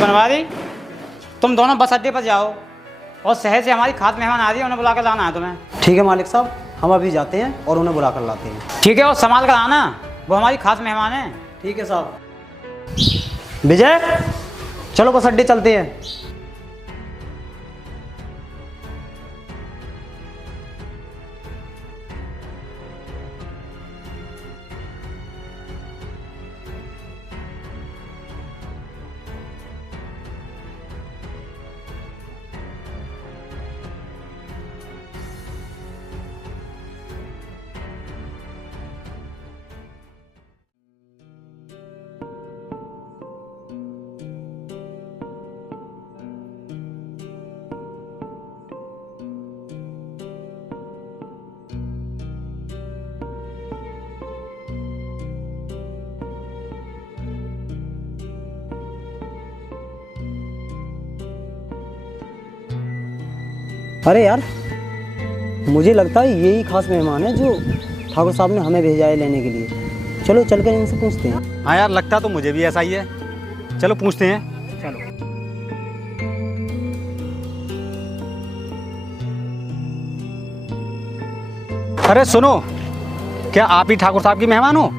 बनवारी, तुम दोनों बस अड्डे पर जाओ और शहर से हमारी खास मेहमान आ रही है, उन्हें बुला कर लाना है तुम्हें। ठीक है मालिक साहब, हम अभी जाते हैं और उन्हें बुला कर लाते हैं। ठीक है, और संभाल कर आना, वो हमारी खास मेहमान है। ठीक है साहब। विजय, चलो बस अड्डे चलते हैं। अरे यार, मुझे लगता है यही खास मेहमान है जो ठाकुर साहब ने हमें भेजा है लेने के लिए। चलो चलकर इनसे पूछते हैं। हाँ यार, लगता तो मुझे भी ऐसा ही है। चलो पूछते हैं। चलो। अरे सुनो, क्या आप ही ठाकुर साहब की मेहमान हो?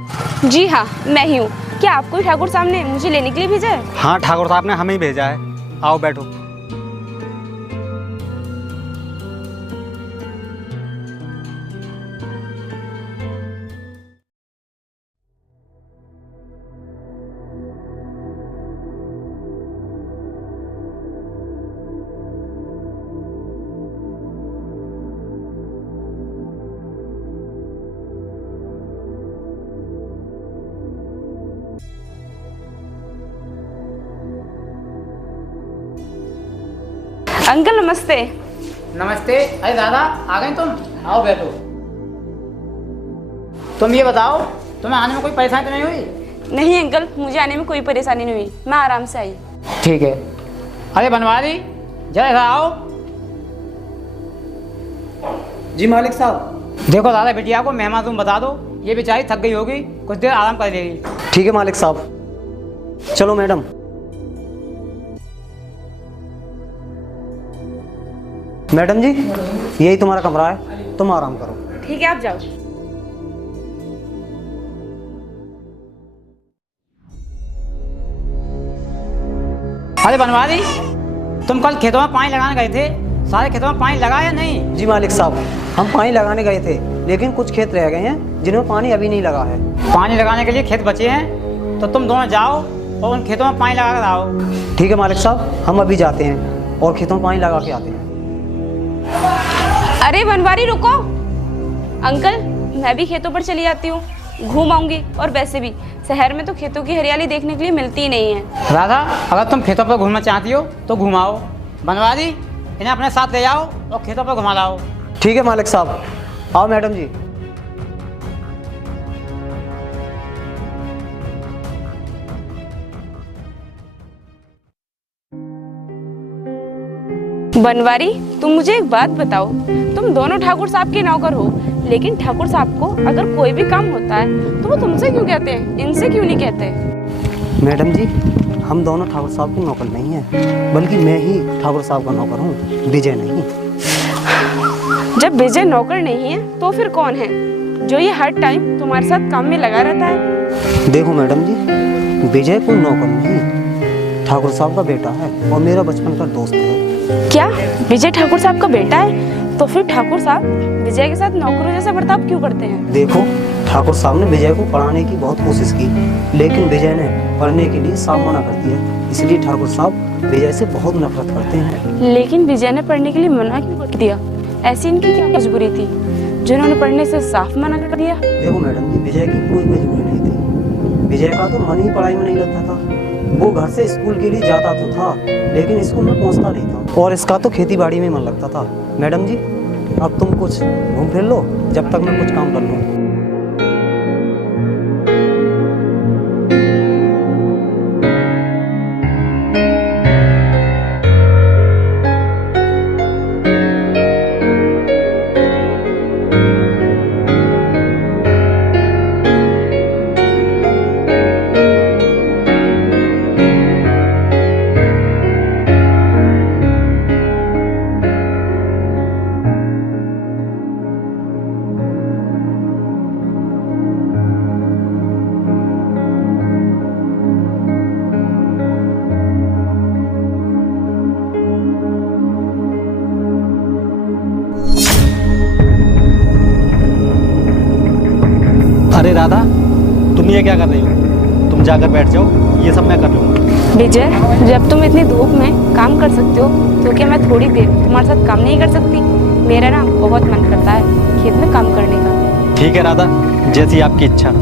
जी हाँ, मैं ही हूँ। क्या आपको ही ठाकुर साहब ने मुझे लेने के लिए भेजा है? हाँ, ठाकुर साहब ने हमें ही भेजा है। आओ बैठो। अंकल नमस्ते। नमस्ते। अरे दादा, आ गए तुम? आओ बैठो। तुम ये बताओ, तुम्हें आने में कोई परेशानी तो नहीं हुई? नहीं अंकल, मुझे आने में कोई परेशानी नहीं हुई, मैं आराम से आई। ठीक है। अरे बनवारी, जरा इधर आओ। जी मालिक साहब। देखो दादा, बिटिया को मेहमान तुम बता दो, ये बेचारी थक गई होगी, कुछ देर आराम कर लेगी। ठीक है मालिक साहब। चलो मैडम। मैडम जी, यही तुम्हारा कमरा है, तुम आराम करो। ठीक है, आप जाओ। अरे बनवारी, तुम कल खेतों में पानी लगाने गए थे, सारे खेतों में पानी लगा या नहीं? जी मालिक साहब, हम पानी लगाने गए थे, लेकिन कुछ खेत रह गए हैं जिनमें पानी अभी नहीं लगा है। पानी लगाने के लिए खेत बचे हैं, तो तुम दोनों जाओ और उन खेतों में पानी लगा कर आओ। ठीक है मालिक साहब, हम अभी जाते हैं और खेतों में पानी लगा के आते हैं। अरे बनवारी रुको। अंकल, मैं भी खेतों पर चली जाती हूँ, घूम आऊंगी। और वैसे भी शहर में तो खेतों की हरियाली देखने के लिए मिलती ही नहीं है। राधा, अगर तुम खेतों पर घूमना चाहती हो तो घुमाओ। बनवारी, इन्हें अपने साथ ले जाओ और खेतों पर घुमा लाओ। ठीक है मालिक साहब। आओ मैडम जी। बनवारी, तुम मुझे एक बात बताओ, तुम दोनों ठाकुर साहब के नौकर हो, लेकिन ठाकुर साहब को अगर कोई भी काम होता है तो वो तुमसे क्यों कहते हैं, इनसे क्यों नहीं कहते? मैडम जी, हम दोनों ठाकुर साहब के नौकर नहीं हैं, बल्कि मैं ही ठाकुर साहब का नौकर हूँ, विजय नहीं। जब विजय नौकर नहीं है तो फिर कौन है जो ये हर टाइम तुम्हारे साथ काम में लगा रहता है? देखो मैडम जी, विजय कोई नौकर नहीं, ठाकुर साहब का बेटा है और मेरा बचपन का दोस्त है। क्या विजय ठाकुर साहब का बेटा है? तो फिर ठाकुर साहब विजय के साथ नौकरों जैसा बर्ताव क्यों करते हैं? देखो, ठाकुर साहब ने विजय को पढ़ाने की बहुत कोशिश की, लेकिन विजय ने पढ़ने के लिए साफ मना कर दिया। इसलिए ठाकुर साहब विजय से बहुत नफरत करते हैं। लेकिन विजय ने पढ़ने के लिए मना क्यों कर दिया? ऐसी इनकी क्या मजबूरी थी जिन्होंने पढ़ने से साफ मना कर दिया? देखो मैडम जी, विजय की कोई मजबूरी नहीं थी। विजय का तो मन ही पढ़ाई में नहीं लगता था। वो घर से स्कूल के लिए जाता तो था, लेकिन स्कूल में पहुंचता नहीं था। और इसका तो खेती बाड़ी में मन लगता था। मैडम जी, अब तुम कुछ घूम फिर लो, जब तक मैं कुछ काम कर लूँ। राधा, तुम ये क्या कर रही हो? तुम जाकर बैठ जाओ, ये सब मैं कर लूँगा। विजय, जब तुम इतनी धूप में काम कर सकते हो तो क्या मैं थोड़ी देर तुम्हारे साथ काम नहीं कर सकती? मेरा ना बहुत मन करता है खेत में काम करने का। ठीक है राधा, जैसी आपकी इच्छा।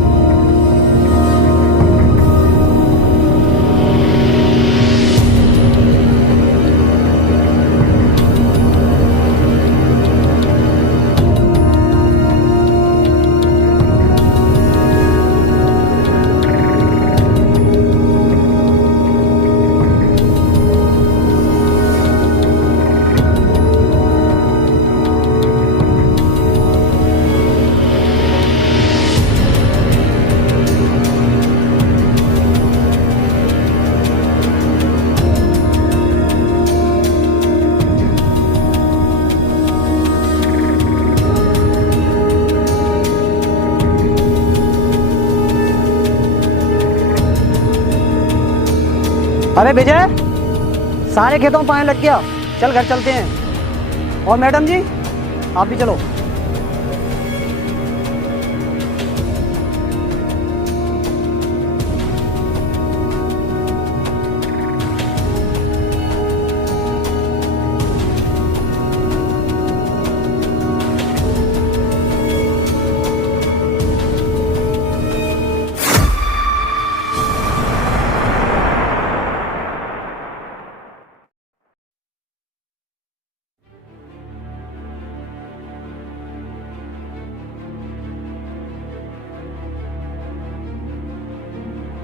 अरे विजय, सारे खेतों में पानी लग गया, चल घर चलते हैं। और मैडम जी, आप भी चलो।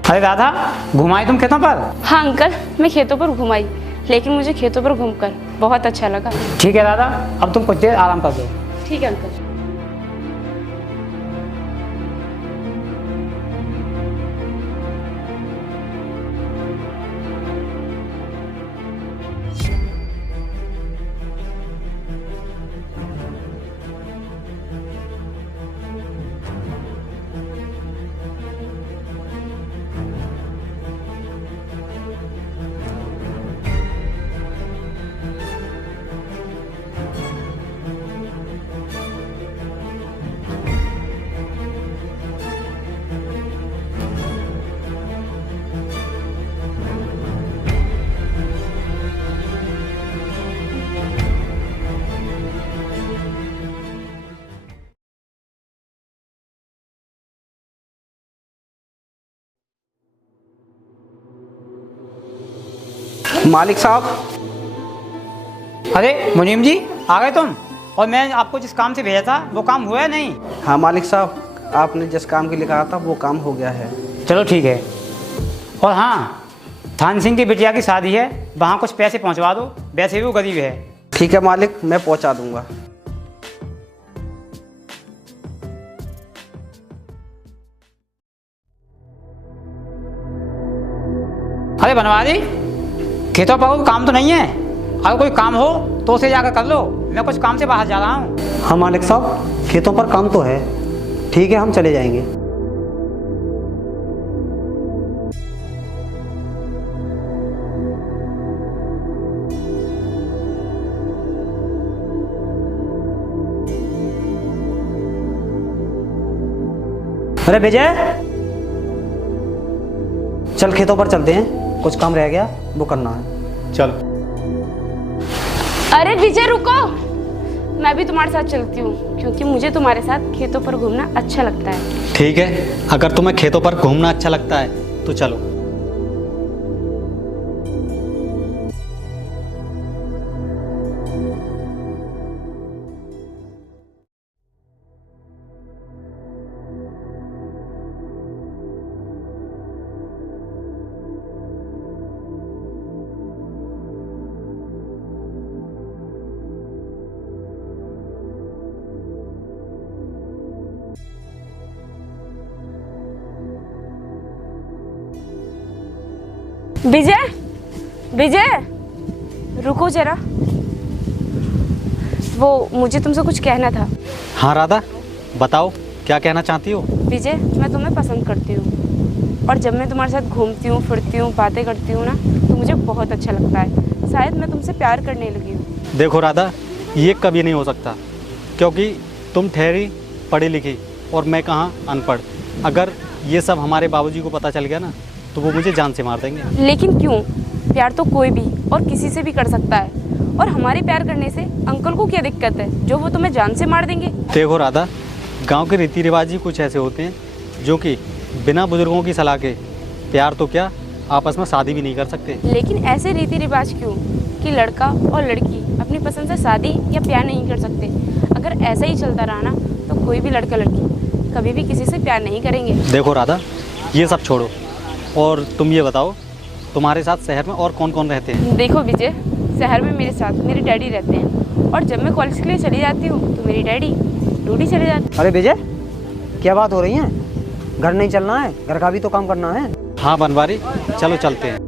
अरे राधा, घुमाई तुम खेतों पर? हाँ अंकल, मैं खेतों पर घुमाई, लेकिन मुझे खेतों पर घूमकर बहुत अच्छा लगा। ठीक है राधा, अब तुम कुछ देर आराम कर दो। ठीक है अंकल। मालिक साहब। अरे मुनीम जी, आ गए तुम? और मैं आपको जिस काम से भेजा था वो काम हुआ है नहीं? हाँ मालिक साहब, आपने जिस काम के लिए कहा था वो काम हो गया है। चलो ठीक है। और हाँ, थान सिंह की बिटिया की शादी है, वहाँ कुछ पैसे पहुँचवा दो, वैसे भी वो गरीब है। ठीक है मालिक, मैं पहुंचा दूंगा। अरे बनवारी, खेतों पर कोई काम तो नहीं है? अगर कोई काम हो तो उसे जाकर कर लो, मैं कुछ काम से बाहर जा रहा हूँ। हाँ मालिक साहब, खेतों पर काम तो है। ठीक है, हम चले जाएंगे। अरे विजय, चल खेतों पर चलते हैं, कुछ काम रह गया वो करना है। चल। अरे विजय रुको, मैं भी तुम्हारे साथ चलती हूँ क्योंकि मुझे तुम्हारे साथ खेतों पर घूमना अच्छा लगता है। ठीक है, अगर तुम्हें खेतों पर घूमना अच्छा लगता है तो चलो। विजय, विजय रुको जरा, वो मुझे तुमसे कुछ कहना था। हाँ राधा, बताओ क्या कहना चाहती हो? विजय, मैं तुम्हें पसंद करती हूँ और जब मैं तुम्हारे साथ घूमती हूँ, फिरती हूँ, बातें करती हूँ ना, तो मुझे बहुत अच्छा लगता है। शायद मैं तुमसे प्यार करने लगी हूँ। देखो राधा, ये कभी नहीं हो सकता क्योंकि तुम ठहरी पढ़ी लिखी और मैं कहाँ अनपढ़। अगर ये सब हमारे बाबूजी को पता चल गया ना तो वो मुझे जान से मार देंगे। लेकिन क्यों? प्यार तो कोई भी और किसी से भी कर सकता है, और हमारे प्यार करने से अंकल को क्या दिक्कत है जो वो तुम्हें जान से मार देंगे? देखो राधा, गांव के रीति रिवाज ही कुछ ऐसे होते हैं जो कि बिना बुजुर्गों की सलाह के प्यार तो क्या आपस में शादी भी नहीं कर सकते। लेकिन ऐसे रीति रिवाज क्यों कि लड़का और लड़की अपनी पसंद से शादी या प्यार नहीं कर सकते? अगर ऐसा ही चलता रहा ना तो कोई भी लड़का लड़की कभी भी किसी से प्यार नहीं करेंगे। देखो राधा, ये सब छोड़ो और तुम ये बताओ, तुम्हारे साथ शहर में और कौन कौन रहते हैं? देखो विजय, शहर में मेरे साथ मेरे डैडी रहते हैं, और जब मैं कॉलेज के लिए चली जाती हूँ तो मेरी डैडी ड्यूटी चले जाते। अरे विजय, क्या बात हो रही है? घर नहीं चलना है? घर का भी तो काम करना है। हाँ बनवारी, चलो चलते हैं।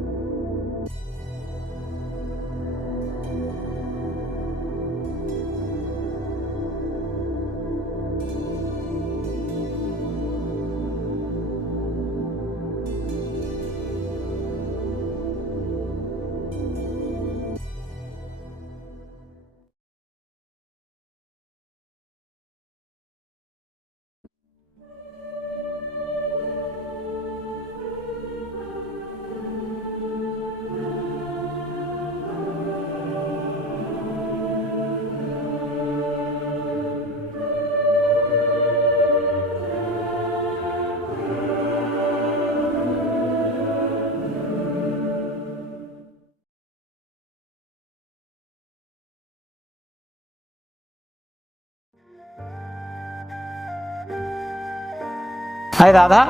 अरे दादा,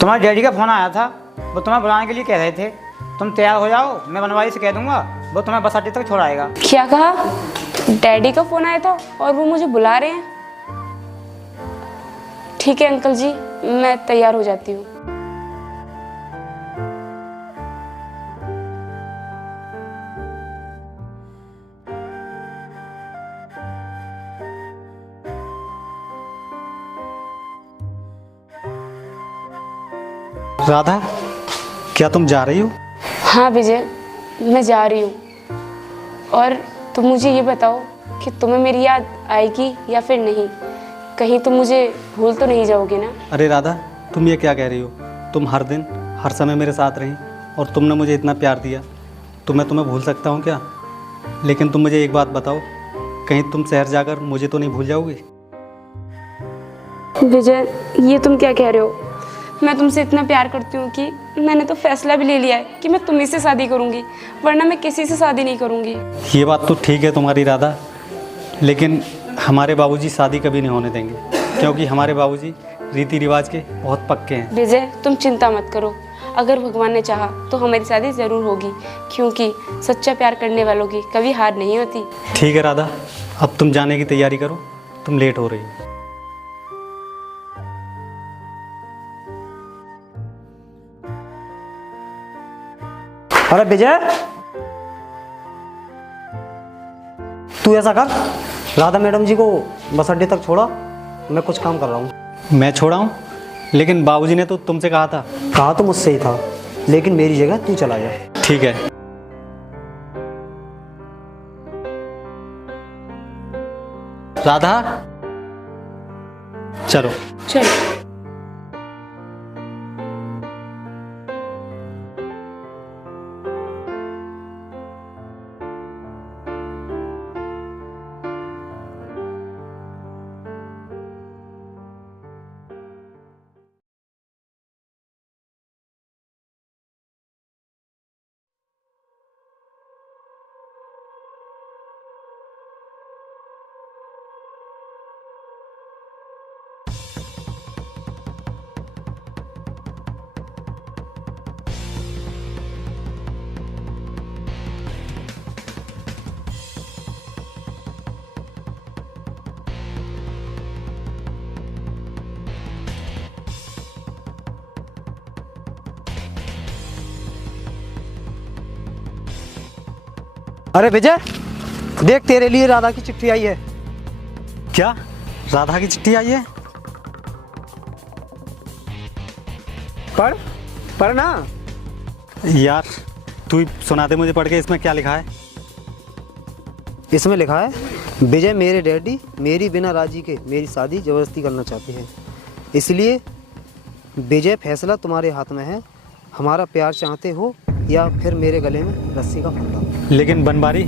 तुम्हारे डैडी का फ़ोन आया था, वो तुम्हें बुलाने के लिए कह रहे थे। तुम तैयार हो जाओ, मैं बनवारी से कह दूंगा, वो तुम्हें बस अड्डे तक छोड़ाएगा। क्या कहा? डैडी का फ़ोन आया था और वो मुझे बुला रहे हैं? ठीक है अंकल जी, मैं तैयार हो जाती हूँ। राधा, क्या तुम जा रही हो? हाँ विजय, मैं जा रही हूँ। और तुम मुझे ये बताओ कि तुम्हें मेरी याद आएगी या फिर नहीं? कहीं तुम मुझे भूल तो नहीं जाओगे ना? अरे राधा, तुम ये क्या कह रही हो? तुम हर दिन हर समय मेरे साथ रही और तुमने मुझे इतना प्यार दिया, तो मैं तुम्हें भूल सकता हूँ क्या? लेकिन तुम मुझे एक बात बताओ, कहीं तुम शहर जाकर मुझे तो नहीं भूल जाओगी? विजय, ये तुम क्या कह रहे हो? मैं तुमसे इतना प्यार करती हूँ कि मैंने तो फैसला भी ले लिया है कि मैं तुम्ही से शादी करूँगी, वरना मैं किसी से शादी नहीं करूँगी। ये बात तो ठीक है तुम्हारी राधा, लेकिन हमारे बाबूजी शादी कभी नहीं होने देंगे, क्योंकि हमारे बाबूजी रीति रिवाज के बहुत पक्के हैं। विजय, तुम चिंता मत करो, अगर भगवान ने चाहा तो हमारी शादी ज़रूर होगी, क्योंकि सच्चा प्यार करने वालों की कभी हार नहीं होती। ठीक है राधा, अब तुम जाने की तैयारी करो, तुम लेट हो रही हो। अरे विजय, तू ऐसा कर, राधा मैडम जी को बस अड्डे तक छोड़ा, मैं कुछ काम कर रहा हूँ। मैं छोड़ा हूँ, लेकिन बाबूजी ने तो तुमसे कहा था। कहा तो मुझसे ही था, लेकिन मेरी जगह तू चला जा। ठीक है। राधा, चलो। चलो। अरे विजय, देख तेरे लिए राधा की चिट्ठी आई है। क्या? राधा की चिट्ठी आई है? पढ़ पढ़ ना। यार तू ही सुना दे मुझे पढ़ के, इसमें क्या लिखा है? इसमें लिखा है, विजय मेरे डैडी मेरी बिना राजी के मेरी शादी जबरदस्ती करना चाहते हैं। इसलिए विजय, फैसला तुम्हारे हाथ में है। हमारा प्यार चाहते हो या फिर मेरे गले में रस्सी का फंदा। लेकिन बनवारी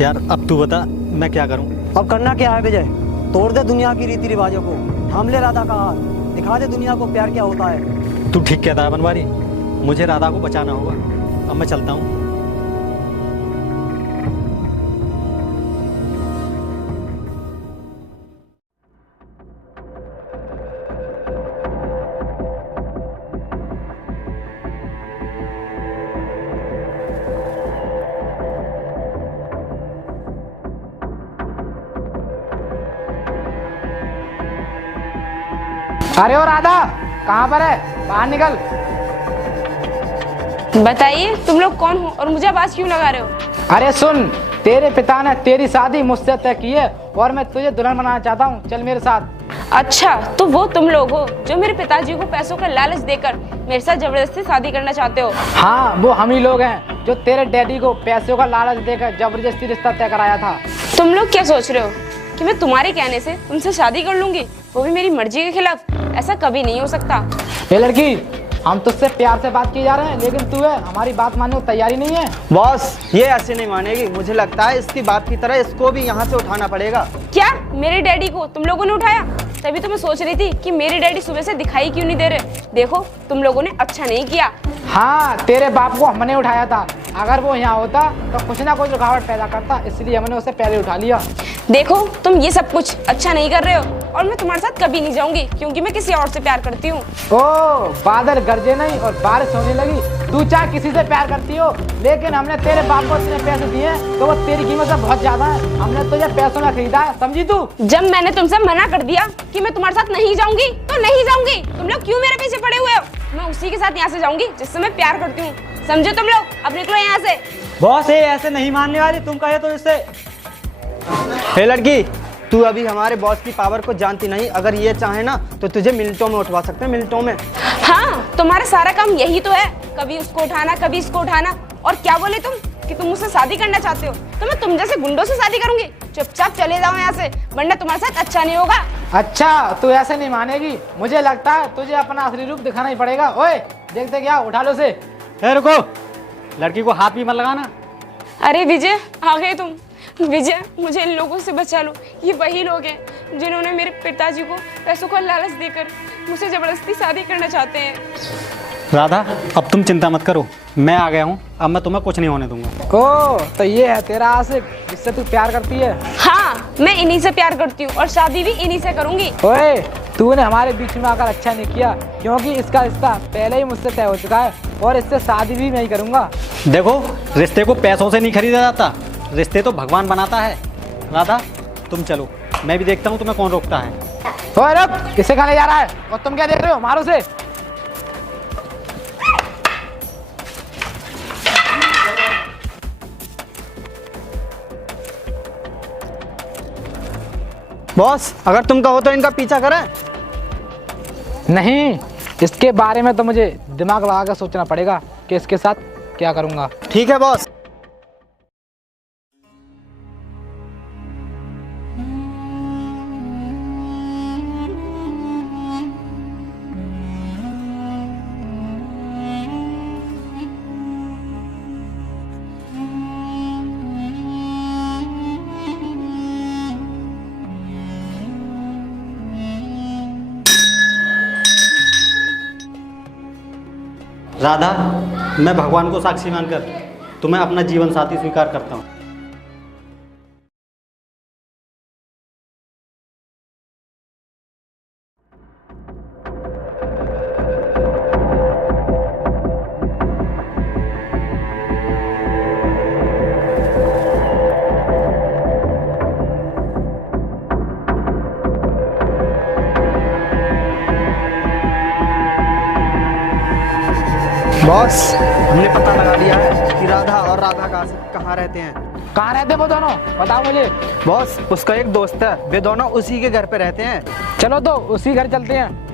यार, अब तू बता मैं क्या करूं? अब करना क्या है विजय? तोड़ दे दुनिया की रीति रिवाजों को, थाम ले राधा का हाथ, दिखा दे दुनिया को प्यार क्या होता है। तू ठीक कहता है बनवारी, मुझे राधा को बचाना होगा। अब मैं चलता हूँ। अरे ओ राधा, कहाँ पर है? बाहर निकल। बताइए तुम लोग कौन हो और मुझे आवाज क्यों लगा रहे हो? अरे सुन, तेरे पिता ने तेरी शादी मुझसे तय की है और मैं तुझे दुल्हन बनाना चाहता हूँ, चल मेरे साथ। अच्छा, तो वो तुम लोग हो जो मेरे पिताजी को पैसों का लालच देकर मेरे साथ जबरदस्ती शादी करना चाहते हो? हाँ, वो हम ही लोग हैं जो तेरे डैडी को पैसों का लालच देकर जबरदस्ती रिश्ता तय कराया था। तुम लोग क्या सोच रहे हो कि मैं तुम्हारे कहने से तुमसे शादी कर लूंगी, वो भी मेरी मर्जी के खिलाफ? ऐसा कभी नहीं हो सकता। ये लड़की, हम तुझसे प्यार से बात किए जा रहे हैं, लेकिन तू है हमारी बात मानने को तैयारी नहीं है। बॉस, ये ऐसे नहीं मानेगी। मुझे लगता है इसकी बात की तरह इसको भी यहाँ से उठाना पड़ेगा। क्या मेरे डैडी को तुम लोगों ने उठाया? तभी तो मैं सोच रही थी कि मेरे डैडी सुबह से दिखाई क्यों नहीं दे रहे। देखो, तुम लोगों ने अच्छा नहीं किया। हाँ, तेरे बाप को हमने उठाया था। अगर वो यहाँ होता तो कुछ ना कुछ रुकावट पैदा करता, इसलिए हमने उसे पहले उठा लिया। देखो, तुम ये सब कुछ अच्छा नहीं कर रहे हो और मैं तुम्हारे साथ कभी नहीं जाऊंगी, क्योंकि मैं किसी और से प्यार करती हूँ। ओ, बादल गरजे नहीं और बारिश होने लगी। तू चाहे किसी से प्यार करती हो, लेकिन हमने तेरे बाप को इतने पैसे दिए तो वो तेरी कीमत से बहुत ज्यादा है। हमने तुझे पैसों में खरीदा है, समझी तू? जब मैंने तुमसे मना कर दिया कि मैं तुम्हारे साथ नहीं जाऊंगी तो नहीं जाऊंगी। तुम लोग क्यों मेरे पीछे पड़े हुए हो? मैं उसी के साथ यहाँ से जाऊंगी जिससे मैं प्यार करती हूँ, समझे तुम लोग? अब निकलो यहाँ से। बॉस, ये ऐसे नहीं मानने वाली, तुम कहे तो इससे। हे लड़की, तू अभी हमारे बॉस की पावर को जानती नहीं। अगर ये चाहे ना तो तुझे मिनटों में उठवा सकते हैं, मिनटों में। हाँ, तुम्हारा सारा काम यही तो है, कभी उसको उठाना कभी इसको उठाना। और क्या बोले तुम कि तुम मुझसे शादी करना चाहते हो? तो मैं तुम जैसे गुंडों से शादी करूंगी। चुपचाप चले जाओ यहाँ से, वरना तुम्हारे साथ अच्छा नहीं होगा। अच्छा, तू ऐसे नहीं मानेगी। मुझे लगता है तुझे अपना असली रूप दिखाना ही पड़ेगा। ओए, देखते क्या, उठा लो उसे। रुको, लड़की को हाथ भी मत लगाना। अरे विजय, आ गए तुम। विजय, मुझे इन लोगों से बचा लो। ये वही लोग हैं जिन्होंने मेरे पिताजी को पैसों का लालच देकर मुझसे जबरदस्ती शादी करना चाहते हैं। राधा, अब तुम चिंता मत करो, मैं आ गया हूँ। अब मैं तुम्हें कुछ नहीं होने दूंगा। ओ, तो ये है तेरा आशिक जिससे तू प्यार करती है? हाँ, मैं इन्हीं से प्यार करती हूँ और शादी भी इन्हीं से करूंगी। ओए, तूने हमारे बीच में आकर अच्छा नहीं किया, क्योंकि इसका रिश्ता पहले ही मुझसे तय हो चुका है और इससे शादी भी मैं ही करूंगा। देखो, रिश्ते को पैसों से नहीं खरीदा जाता, रिश्ते तो भगवान बनाता है। राधा, तुम चलो, मैं भी देखता हूँ तुम्हें कौन रोकता है। ओए रुक, किसे खाने जा रहा है और तुम क्या देख रहे हो? मारो से। बॉस, अगर तुम कहो तो इनका पीछा करें। नहीं, इसके बारे में तो मुझे दिमाग लगा कर सोचना पड़ेगा कि इसके साथ क्या करूंगा। ठीक है बॉस। राधा, मैं भगवान को साक्षी मानकर तुम्हें अपना जीवन साथी स्वीकार करता हूँ। बॉस, हमने पता लगा लिया है कि राधा और राधा कहाँ रहते हैं। कहाँ रहते वो दोनों, बताओ मुझे। बॉस, उसका एक दोस्त है, वे दोनों उसी के घर पे रहते हैं। चलो तो उसी घर चलते हैं।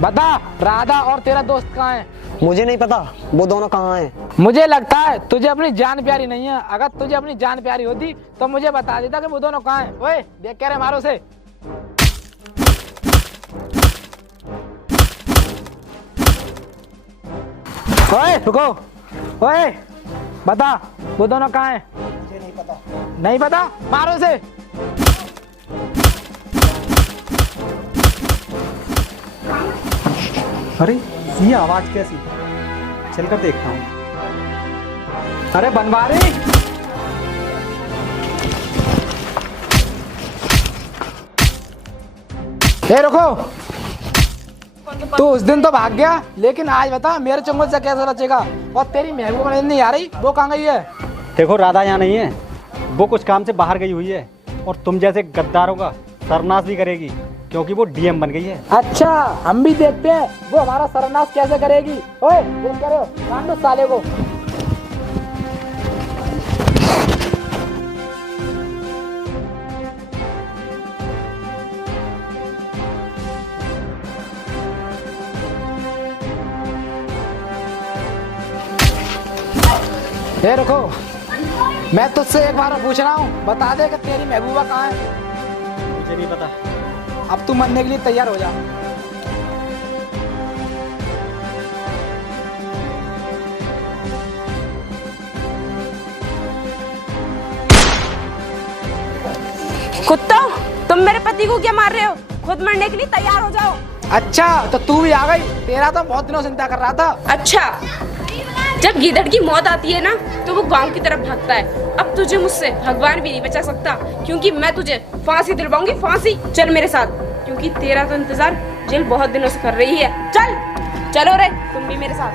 बता, राधा और तेरा दोस्त कहाँ है? मुझे नहीं पता वो दोनों कहाँ हैं। मुझे लगता है तुझे अपनी जान प्यारी नहीं है। अगर तुझे अपनी जान प्यारी होती तो मुझे बता देता कि वो दोनों कहाँ हैं। ओए देख क्या रहे मारो से। ओए रुको, ओए बता वो दोनों कहाँ हैं? मुझे नहीं पता। नहीं पता, मारो से। अरे ये आवाज़ कैसी? चलकर देखता हूँ। अरे बनवारी, ए रुको, तू उस दिन तो भाग गया, लेकिन आज बता मेरे चंगुल से कैसे बचेगा? और तेरी महबूबा नहीं आ रही, वो कहाँ गई है? देखो राधा यहाँ नहीं है, वो कुछ काम से बाहर गई हुई है और तुम जैसे गद्दारों का सरनाश भी करेगी क्योंकि वो डीएम बन गई है। अच्छा, हम भी देखते हैं वो हमारा सर्वनाश कैसे करेगी। ओए देख क्या रहे हो, कान दो साले को। ए रुको, मैं तुझसे एक बार पूछ रहा हूँ, बता दे कि तेरी महबूबा कहाँ है? मुझे नहीं पता। अब तू मरने के लिए तैयार हो जा। कुत्ता, तुम मेरे पति को क्या मार रहे हो? खुद मरने के लिए तैयार हो जाओ। अच्छा तो तू भी आ गई, तेरा तो बहुत दिनों से इंतजार कर रहा था। अच्छा, जब गीदड़ की मौत आती है ना तो वो गांव की तरफ भागता है। अब तुझे मुझसे भगवान भी नहीं बचा सकता, क्योंकि मैं तुझे फांसी दिलवाऊंगी, फांसी। चल मेरे साथ, क्योंकि तेरा तो इंतजार जेल बहुत दिनों से कर रही है। चल चलो रे, तुम भी मेरे साथ।